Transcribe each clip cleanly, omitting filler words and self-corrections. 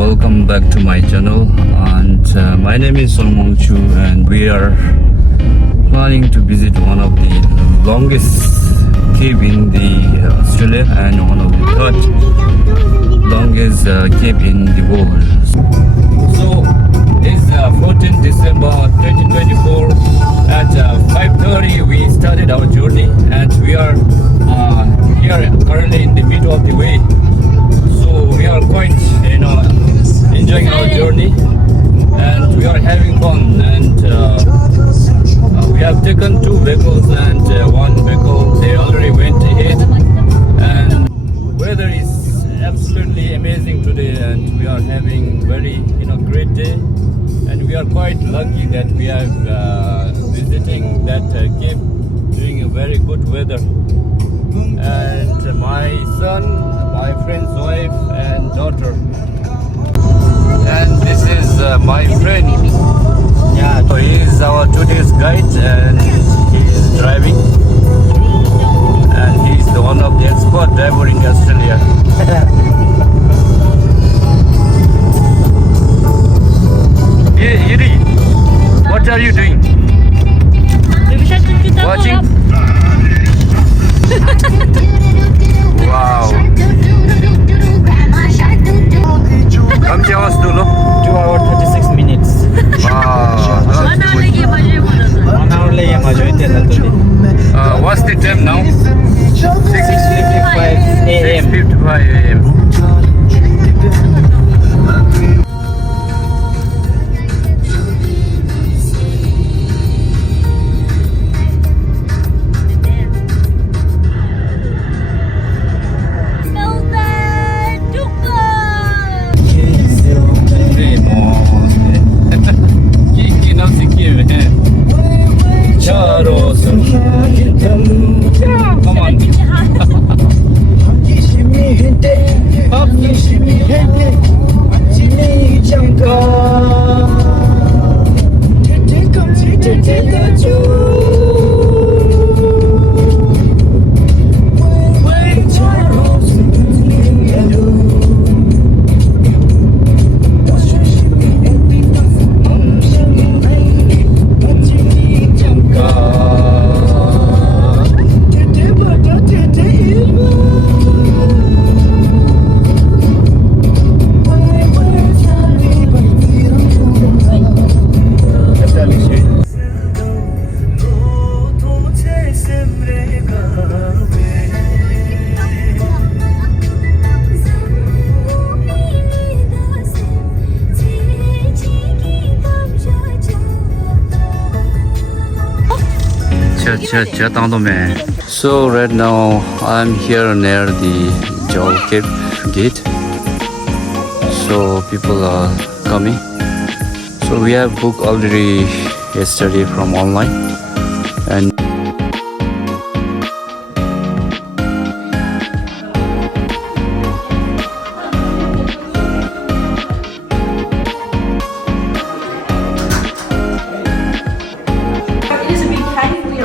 welcome back to my channel. And my name is Solmong Chu, and we are planning to visit one of the longest cave in the Australia and one of the third longest cave in the world. So it's 14th December 2024 at 5:30 we started our journey, and we are here currently in the middle of the way. So we are quite enjoying our journey, and we are having fun, and we have taken two vehicles, and one vehicle they already went ahead, and weather is absolutely amazing today, and we are having very great day, and we are quite lucky that we are visiting that cave during a very good weather. And my son, my friend's wife and daughter, and this is my friend. Yeah, so he is our today's guide, and he is driving, and he is the one of the expert driver in Australia. Yuri, what are you doing? Watching? Wow. Kamu jauh dulu? 2 hours 36 minutes. Wow. 1 hour lagi yang maju itu tadi. What's the time now? 6:55 a.m. 6:55 a.m. Come on. So right now I'm here near the Jaw Cave gate. So people are coming. So we have booked already yesterday from online, and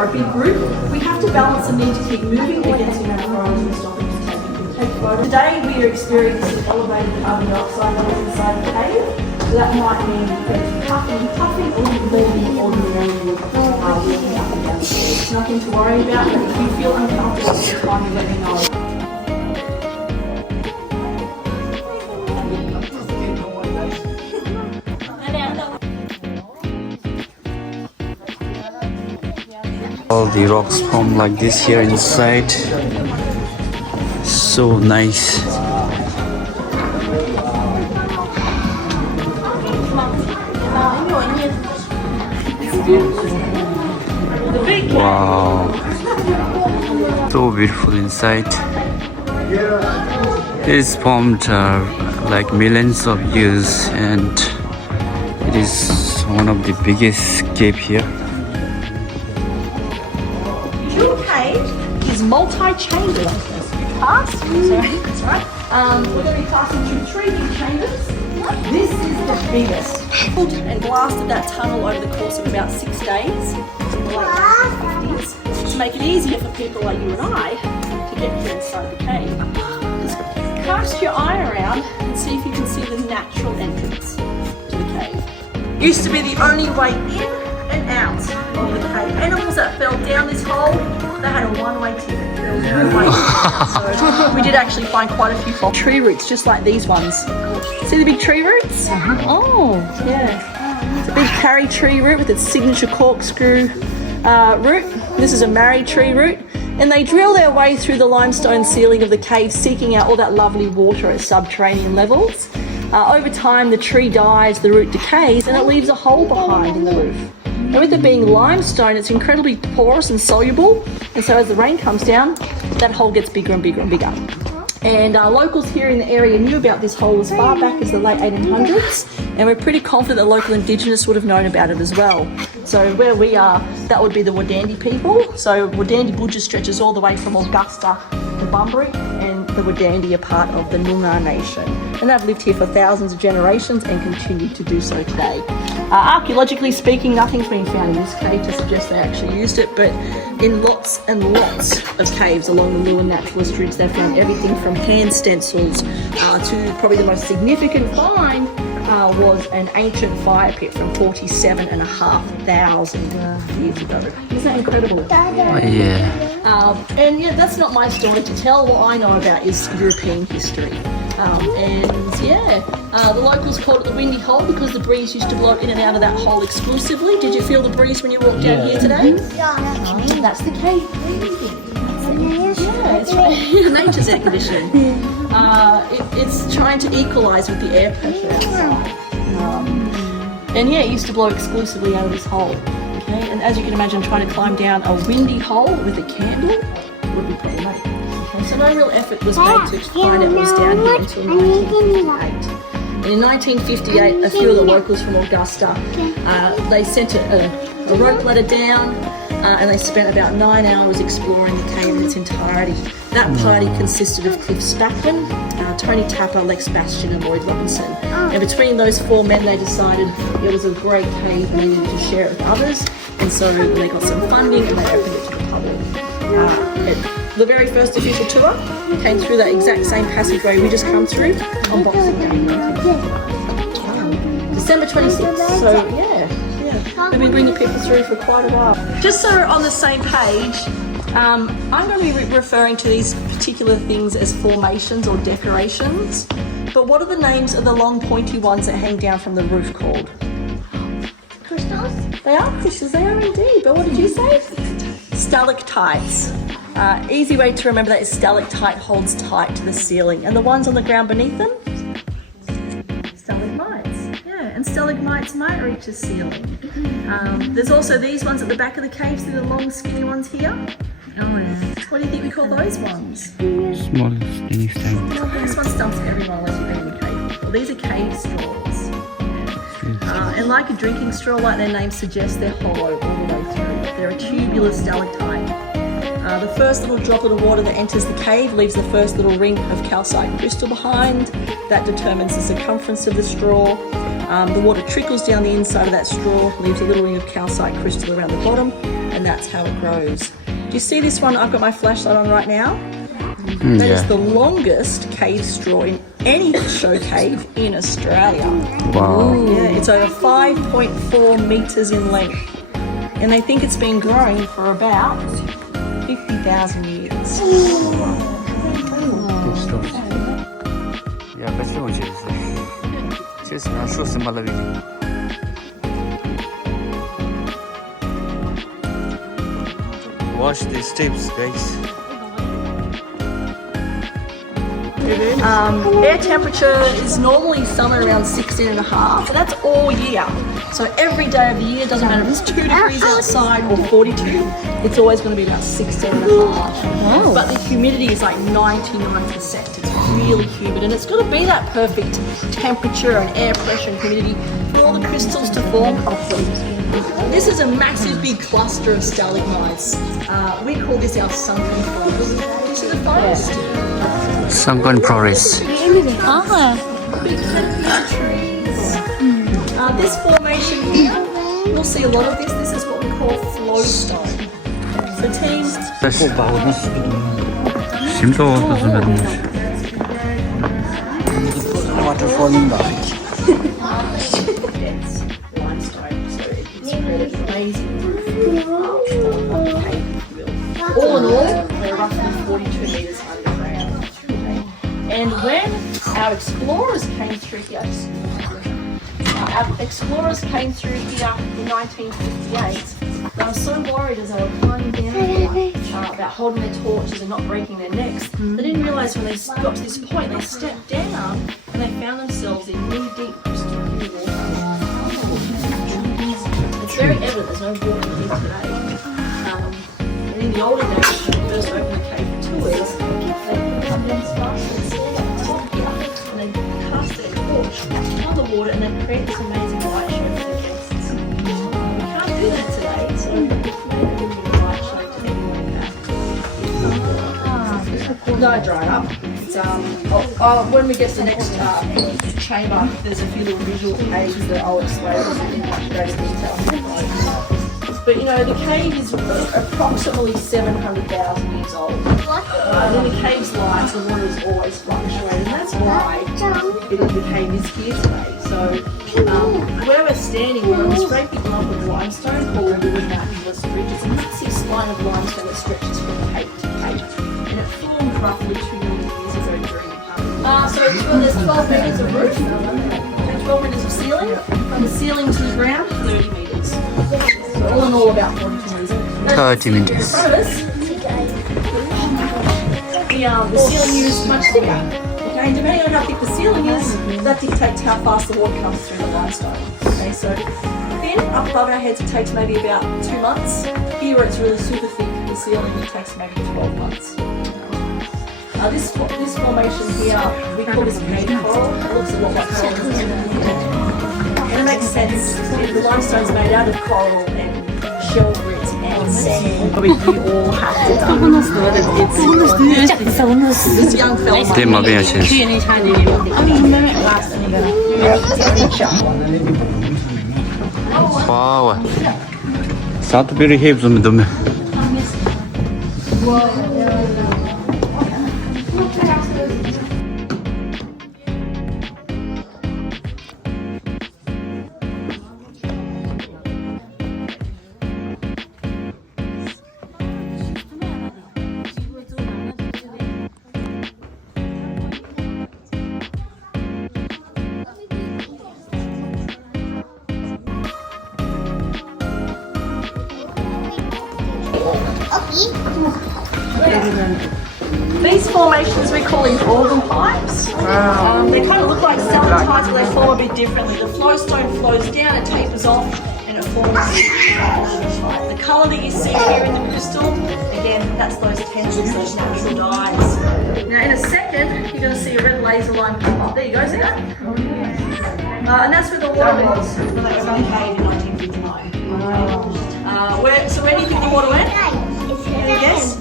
a big group, we have to balance the need to keep moving against the priority of stopping to take photos. Today we are experiencing elevated carbon dioxide levels inside the cave, so that might mean that puffing or leaving ordinarily walking up and down stairs. Nothing to worry about, but if you feel uncomfortable at the time, you let me know. all the rocks form like this here inside. So nice. Wow, so beautiful inside. It's formed like millions of years, and it is one of the biggest cave here. Is multi-chambered. That's right. We're going to be passing through 3 big chambers. This is the biggest. And blasted that tunnel over the course of about 6 days in the late 1950s to make it easier for people like you and I to get here inside the cave. cast your eye around and see if you can see the natural entrance to the cave. Used to be the only way in and out of the cave. Animals that fell down this hole, they had a one-way ticket. There was no way in. So we did actually find quite a few tree roots, just like these ones. See the big tree roots? Oh, yeah. It's a big carry tree root with its signature corkscrew root. This is a married tree root. And they drill their way through the limestone ceiling of the cave, seeking out all that lovely water at subterranean levels. Over time, the tree dies, the root decays, and it leaves a hole behind in the roof. And with it being limestone, it's incredibly porous and soluble. And so as the rain comes down, that hole gets bigger and bigger and bigger. And locals here in the area knew about this hole as far back as the late 1800s, and we're pretty confident that local Indigenous would have known about it as well. So where we are, that would be the Wadandi people. So Wadandi Budja stretches all the way from Augusta to Bunbury, and the Wadandi are part of the Noongar Nation. And they've lived here for thousands of generations and continue to do so today. Archaeologically speaking, nothing's been found in this cave to suggest they actually used it, but in lots and lots of caves along the Lewin Naturalist Ridge, they've found everything from hand stencils to probably the most significant find was an ancient fire pit from 47,500 years ago. Isn't that incredible? Yeah. And yeah, that's not my story to tell. What I know about is European history. The locals called it the Windy Hole because the breeze used to blow in and out of that hole exclusively. Did you feel the breeze when you walked down here today? That's the cave. Yeah, it's right. Nature's air conditioning. It's trying to equalise with the air pressure outside. And yeah, it used to blow exclusively out of this hole. Okay, and as you can imagine, trying to climb down a windy hole with a candle would be problematic. Okay, so no real effort was made to find out what was down here until 1958. And in 1958, a few of the locals from Augusta, they sent a rope ladder down, and they spent about 9 hours exploring the cave in its entirety. That party consisted of Cliff Spackman, Tony Tapper, Lex Bastian and Lloyd Robinson. And between those 4 men, they decided it was a great cave and they needed to share it with others. And so they got some funding and they opened it to the public. The very first official tour came through that exact same passageway we just come through on Boxing Day in 1955. December 26th, so yeah. We've been bringing people through for quite a while. Just so we're on the same page, I'm going to be referring to these particular things as formations or decorations. But what are the names of the long pointy ones that hang down from the roof called? Crystals? They are crystals, they are indeed. But what did you say? Stalactites. Easy way to remember that is stalactite holds tight to the ceiling. And the ones on the ground beneath them? Stalagmites. Yeah, and stalagmites might reach the ceiling. There's also these ones at the back of the cave, see the long skinny ones here? Oh yeah. What do you think we call those ones? Small skinny stamp. This one stumps everyone unless you've been in the cave before. These are cave straws. And like a drinking straw, like their name suggests, they're hollow all the way through. They're a tubular stalactite. The first little droplet of water that enters the cave leaves the first little ring of calcite crystal behind. That determines the circumference of the straw. The water trickles down the inside of that straw, leaves a little ring of calcite crystal around the bottom, and that's how it grows. Do you see this one I've got my flashlight on right now? That is the longest cave straw in any show cave in Australia. Wow. Yeah, it's over 5.4 metres in length. And they think it's been growing for about 50,000 years. Good stuff. Yeah, красиво через. Честно, хорошо символизирует. Watch these steps, guys. Air temperature is normally somewhere around 16.5, and that's all year. So every day of the year, doesn't matter if it's 2 degrees outside or 42, it's always going to be about 16.5. But the humidity is like 99%. It's really humid, and it's got to be that perfect temperature and air pressure and humidity for all the crystals to form properly. This is a massive big cluster of stalagmites. We call this our sunken forest. Do you see the forest? Sunken forest. Big trees. This formation here, you'll see a lot of this. This is what we call flowstone. So teams. Şimdi oldu zaten. waterfall back. It's limestone, so it's an amazing roof on the cave, if you will. All in all, they're roughly 42 metres underground. And when our explorers came through here, in 1958, they were so worried as they were climbing down here about holding their torches and not breaking their necks. They didn't realise when they got to this point, they stepped down and they found themselves in knee-deep crystal clear water. It's very evident there's no water here today. And in the olden days, when they first opened the cave tours, they come down this fast and stand on top here and they cast their torch on the water and they create this amazing light show for the guests. We can't do that today, so we've made a really light show to anyone back. No, dry up. It's, when we get to the next chamber, there's a few little visual caves that I'll explain in greater detail. But you know, the cave is approximately 700,000 years old. And in the cave's life, the water is always fluctuating, and that's why the cave is here today. So, where we're standing, we're on this great big lump of limestone called the Ridiculous Ridge. It's a massive spine of limestone that stretches from cape to cape, and it formed roughly 2 million years ago during the Permian. So there's 12 metres of roof, and 12 metres of ceiling, from the ceiling to the ground, 30 metres. So all in all, about 42 metres. 30 meters. In front of us, the ceiling here is much thicker. Okay, depending on how thick the ceiling is, that dictates how fast the water comes through the limestone. Okay, so thin, up above our heads, it takes maybe about 2 months. Here, where it's really super thick, the ceiling, it takes maybe 12 months. This formation here, we call this cave coral. It looks a lot like coral. And it makes sense. The limestone's made out of coral and shell grits and sand. You all have to understand it's this young fella. Det må være til. Wow. Saat biri hep zum dumme. These formations we call organ pipes. They kind of look like stalactites, but they form a bit differently. The flowstone flows down, it tapers off, and it forms the pipe. The colour that you see here in the crystal, again, that's those tensils, those natural dyes. Now, in a second, you're going to see a red laser line come up. There you go, see that? And that's where the water was when they opened the cave in 1959. So where do you think the water went? Yes?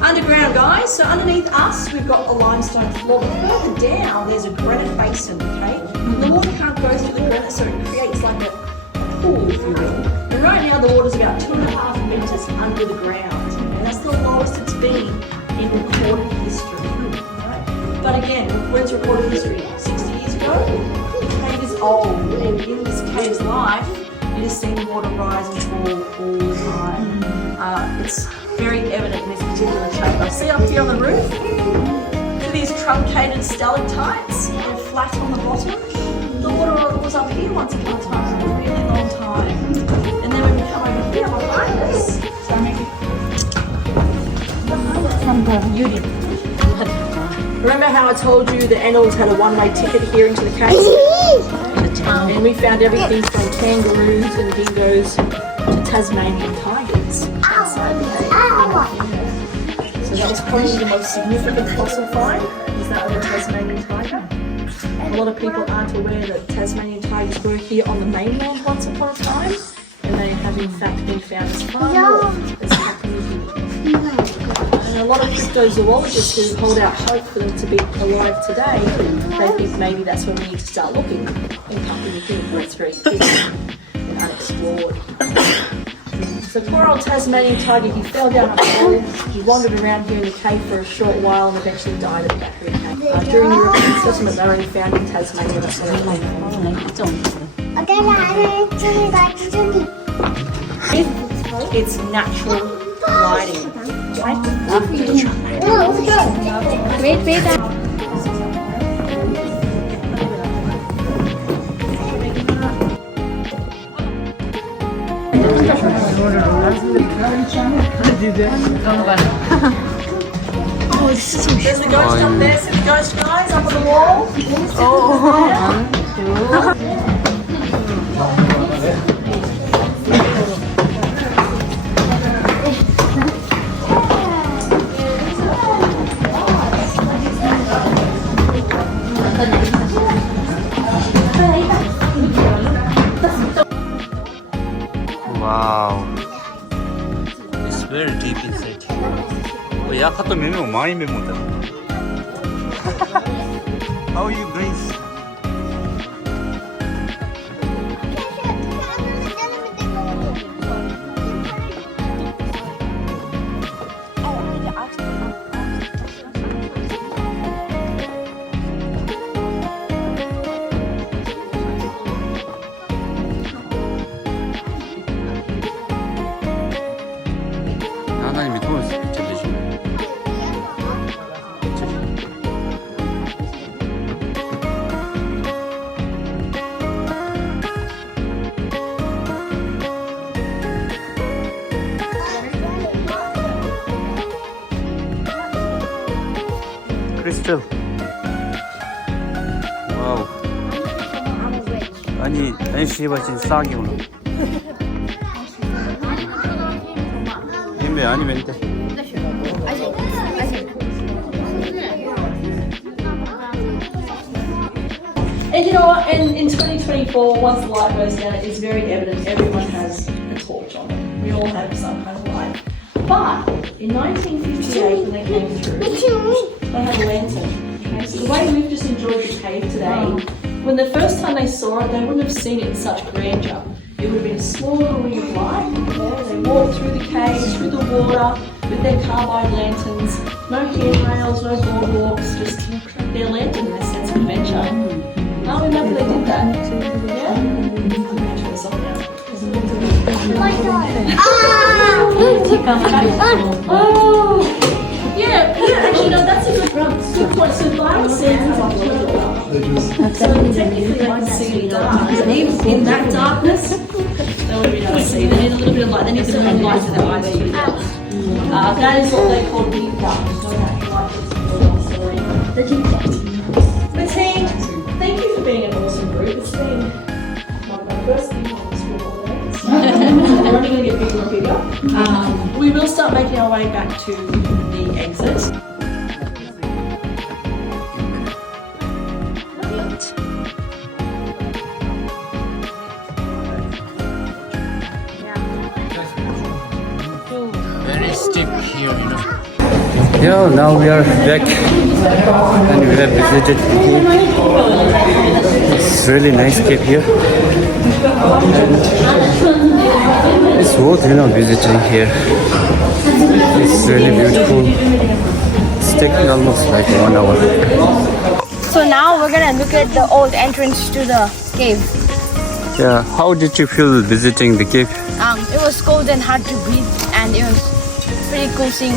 Underground, guys. So underneath us, we've got a limestone floor. But further down, there's a granite basin, okay? And the water can't go through the granite, so it creates like a pool, if you will. And right now, the water's about 2.5 metres under the ground. And that's the lowest it's been in recorded history. Right? But again, when's recorded history? 60 years ago? The cave is old, and in this cave's life, it has seen water rise and fall all the time. It's very evident in this particular chamber. See up here on the roof? To these truncated stalactites and flat on the bottom. The water was up here once upon a time, for a really long time. And then when we come over here behind us, remember how I told you the animals had a one-way ticket here into the cave? And we found everything from kangaroos and dingoes to Tasmanian tigers outside the cave. So that was probably the most significant fossil find, is that of a Tasmanian tiger. A lot of people aren't aware that Tasmanian tigers were here on the mainland once upon a time, and they have in fact been found as far north as Papua New Guinea. And a lot of cryptozoologists who hold out hope for them to be alive today, they think maybe that's when we need to start looking in Papua New Guinea, where it's very hidden and unexplored. So poor old Tasmanian tiger, he fell down a hole, he wandered around here in the cave for a short while and eventually died at the back of the cave. During the European settlement, they were only found in Tasmania. That's where they came from. It's natural lighting. Wait. There's the ghost up there. See the ghost guys up on the wall? Wow. It's very deep inside. 약간 또 메모 많이 메모다. How are you guys? 하나님이 도움을 주시죠. 크리스탈. 와우. 아니 씨발 진짜 싸게 오나. 힘이 아니면 돼. And you know what? In 2024, once the light goes down, it's very evident everyone has a torch on them. We all have some kind of light. But in 1958, when they came through, they had a lantern. Okay, so the way we've just enjoyed the cave today, when the first time they saw it, they wouldn't have seen it in such grandeur. It would have been a small little ring of light. Yeah, they walked through the cave, through the water, with their carbide lanterns. No handrails, no boardwalks, just their lantern and their sense of adventure. Oh, remember they did that? Yeah? I'm going to turn this off now. Oh! Yeah, actually, no, that's a good point. So violent sands have a water. So technically they can see in the dark. In that darkness, they would be able to see. They need a little bit of light. They need some more light to their eyes to help. That is what they call deep darkness. The team, thank you for being an awesome group. It's been my first thing on the school holidays. We're only going to get bigger and bigger. We will start making our way back to the exit. Very steep here, you know. Yeah, now we are back and we have visited the cave. It's really nice cave here. And it's worth visiting here. It's really beautiful. It's taking almost like 1 hour. So now we're gonna look at the old entrance to the cave. Yeah, how did you feel visiting the cave? It was cold and hard to breathe, and it was pretty cool seeing.